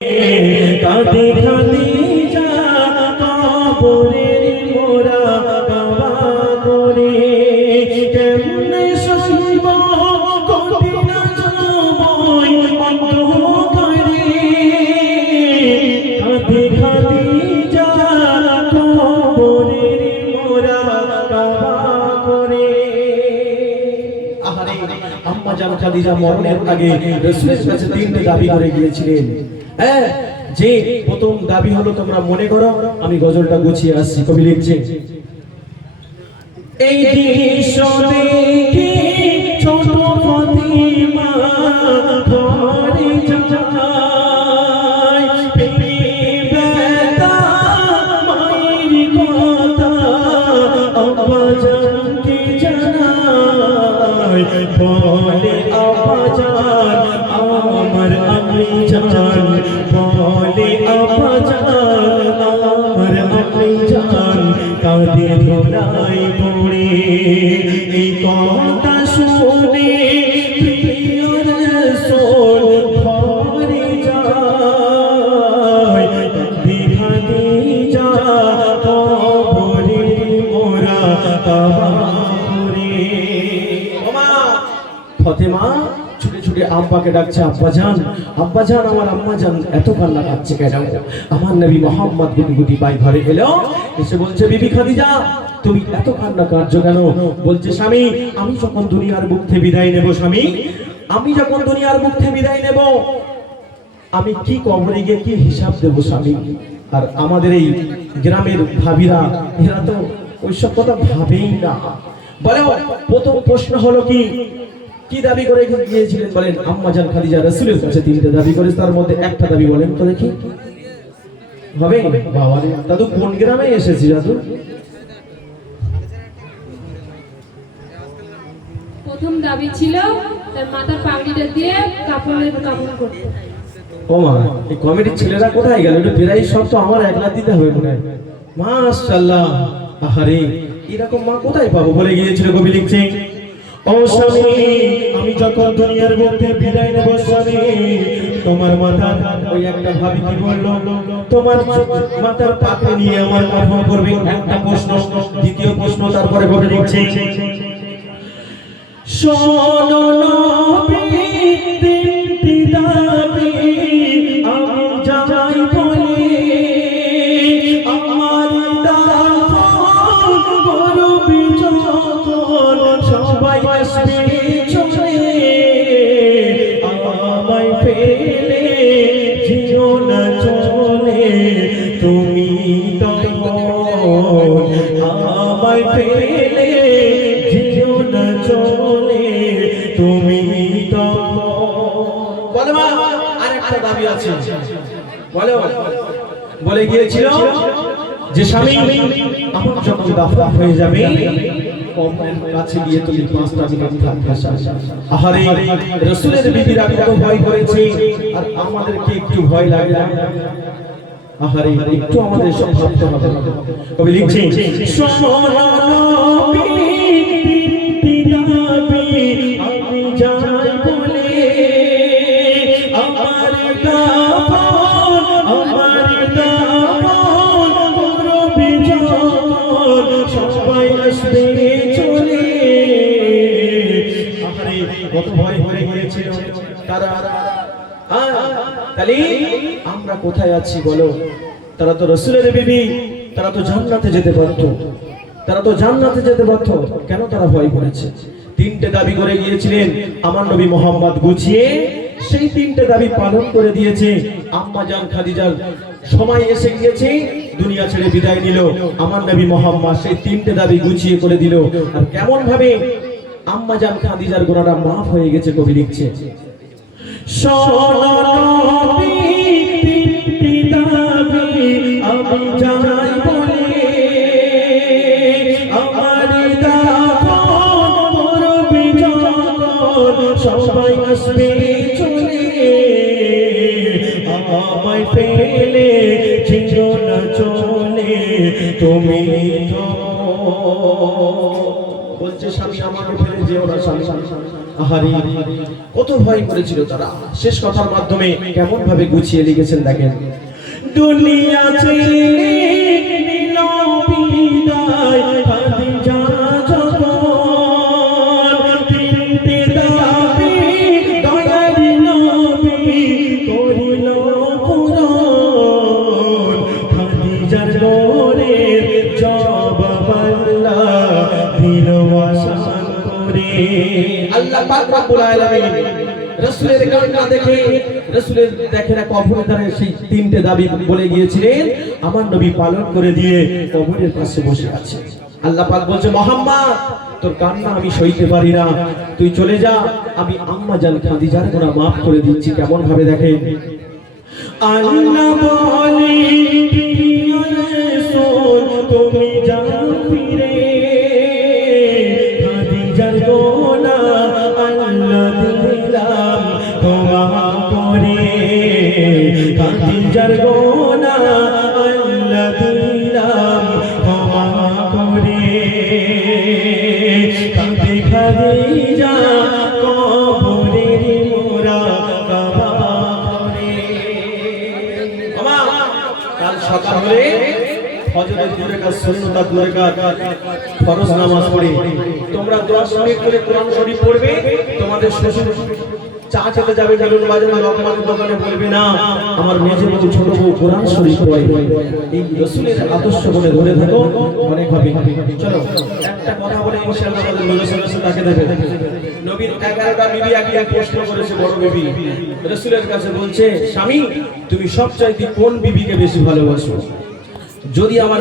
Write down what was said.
কাঁদে খাদিজা কবরের মোরা কাবা করে কেমনে সইব কঠিন সময় অন্ধকারে কাঁদে খাদিজা কবরের মোরা কাবা করে। আহারে আম্মা জান খাদিজা মরণের আগে রাসূলের কাছে তিনটে দাবি করে গিয়েছিলেন। যে প্রথম দাবি হলো, তোমরা মনে করো আমি গজলটা গুছিয়ে আসছি। কবি লিখছে, এই দৃশ্য দেখে ছোট ফাতিমা ঘরে যায়, ব্যথা মায়ের কথা আব্বা জানকে জানায়, বলে আব্বা জান আমার আমি জান, বলে আব্বা জান আমার আমি জান, কাঁদে ধরাই পড়ে এই কথা শুনে প্রিয় রাসূল ঘরে যায়, কাঁদে খাদিজা কবরে মোরা কাবা করে। ওমা ফাতেমা ছুটে ছুটে আব্বাকে ডাকছে, আব্বা জান আমার আম্মা জান এত কান্না কাঁদছে কেন? আমার নবী মুহাম্মদ গুটি গুটি পাই ঘরে এলো, এসে বলছে, বিবি খাদিজা তুমি এত কান্না কাঁদছো কেন? বলছে, স্বামী আমি যখন দুনিয়ার বুক থেকে বিদায় নেব, স্বামী আমি যখন দুনিয়ার বুক থেকে বিদায় নেব, আমি কি কবরে গিয়ে কি হিসাব দেবো স্বামী? আর আমাদের এই গ্রামের ভাবিরা এরা তো ওইসব কথা ভাবেই না। বলে প্রথম প্রশ্ন হলো কি দাবি করে গিয়েছিলেন? বলেন আম্মা জান খাদিজা রাসূলের কাছে তিনটে দাবি করে, তার মধ্যে একটা দাবি বলেন তো দেখি। হবে বাবা রে, দাদু কোন গ্রামে এসেছি দাদু? প্রথম দাবি ছিল তার মাথার পাগড়িটা দিয়ে কাপড় করতে। ও মা, এই কমিটির ছেলেরা কোথায় গেল? একটু প্রায় সব তো আমার একলা দিতে হবে মনে হয়। মাশাআল্লাহ, আহারে এরকম মা কোথায় পাবো? বলে গিয়েছিল, কবি লিখছে, ও স্বামী আমি যখন দুনিয়ার বুক থেকে বিদায় নেব স্বামী, তোমার মাথার ওই একটা ভাবি কি বললো, তোমার মাথার পাপে নিয়ে আমার কাফন করবে। একটা প্রশ্ন, দ্বিতীয় প্রশ্ন, তারপরে বলে দিচ্ছে, শোনো নবী তিনটি দাবি আমি যাই বলে, আমার দাফন করবি যখন সবাই আসবে চলে, আমায় ফেলে যেও না চলে তুমি তখন, আমায় ফেলে যেও না চলে তুমি তখন। বলে মা আরেকটা দাবি আছে। বলে গিয়েছিল যে স্বামী আমার যখন দাফন হয়ে যাবে, কাছে গিয়ে তুমি 5টা মিনিট থাকবে। আহারে রাসূলের বিবিরা কত ভয় করেছে, আর আমাদেরকে একটু ভয় লাগে না? আহারে একটু আমাদের সব ভাবতে হবে। কবি লিখছে, শোনো নবী তিনটি দাবি আমি যাই বলে, আমার দাফন করবি যখন সবাই আসবে চলে। আহারে কত ভয় হয়ে গিয়েছিল তারা। তাহলে আমরা কোথায় আছি বলো? তারা তো রাসূলের বিবি, তারা তো জান্নাতে যেতে পারত, কেন তারা ভয় করেছে? তিনটে দাবি করে গিয়েছিলেন, আমার নবী মুহাম্মদ গুছিয়ে সেই তিনটে দাবি পালন করে দিয়েছে। আম্মা জান খাদিজার সময় এসে গিয়েছে, দুনিয়া ছেড়ে বিদায় নিল, আমার নবী মুহাম্মদ সেই তিনটে দাবি গুছিয়ে করে দিল। আর কেমন ভাবে আম্মা জান খাদিজার গুনাহটা মাফ হয়ে গেছে, কবি লিখছে, শোনো নবী তিনটি দাবি আমি যাই বলে, আমার দাফন করবি যখন সবাই আসবে চলে, আমায় ফেলে যেও না চলে তুমি তখন, বলছে স্বামী আমাকে ফেলে যেও না স্বামী। আহারে কত ভয় করেছিল তারা। শেষ কথার মাধ্যমে কেমন ভাবে গুছিয়ে লিখেছেন দেখেন। দুনিয়া ছেড়ে নিল বিদায় খাদিজা যখন, তিনটে দাবি দয়ার নবী করিল পূরণ। খাদিজার গোরের জবাব আল্লাহ দিল আসান করে। আল্লাহ পাক রব্বুল আলামিন রাসূলের কান্না দেখে, রাসূলের দেখে না কবরের ধারে সেই তিনটে দাবি বলে গিয়েছিলেন, আমার নবী পালন করে দিয়ে কবরের পাশে বসে আছে। আল্লাহ পাক বলছে মুহাম্মদ তোর কান্না আমি সইতে পারি না, তুই চলে যা, আমি আম্মা জান খাদিজার গুনাহ maaf করে দিচ্ছি। কেমন ভাবে দেখেন। আল্লাহ বলে প্রিয় রাসূল তুমি যাও ফিরে, খাদিজার গুনাহ আল্লাহ দিলাম ক্ষমা করে। খাদিজার গুনাহ আল্লাহ দিলাম ক্ষমা করে। খাদিজা কবরের মোরা কাবা করে। কাল সকাল হলে ফজরের দূরে কাজ, সুন্নাত দূরে কাজ, ফরজ নামাজ পড়ে তোমরা 10 মিনিট করে কোরআন শরীফ পড়বে। তোমাদের শ্বশুর চা খেতে যাবে বেলুন বাজারে রকমানের দোকানে বলবে না আমার মেজে বউ ছোট বউ কোরআন শরীফ পড়ে। এই রাসূলের আদর্শ বলে ধরে থাকো, অনেক হবে। চলো একটা কথা বলে ইনশাআল্লাহ আমাদের নবী সাল্লাল্লাহু আলাইহি ওয়াসাল্লাম তাকে দেবে। নবীর 11টা বিবি এক প্রশ্ন করেছে, বড় বিবি রাসূলের কাছে বলছে স্বামী তুমি সবচাইতে কোন বিবিকে বেশি ভালোবাসো? যদি আমার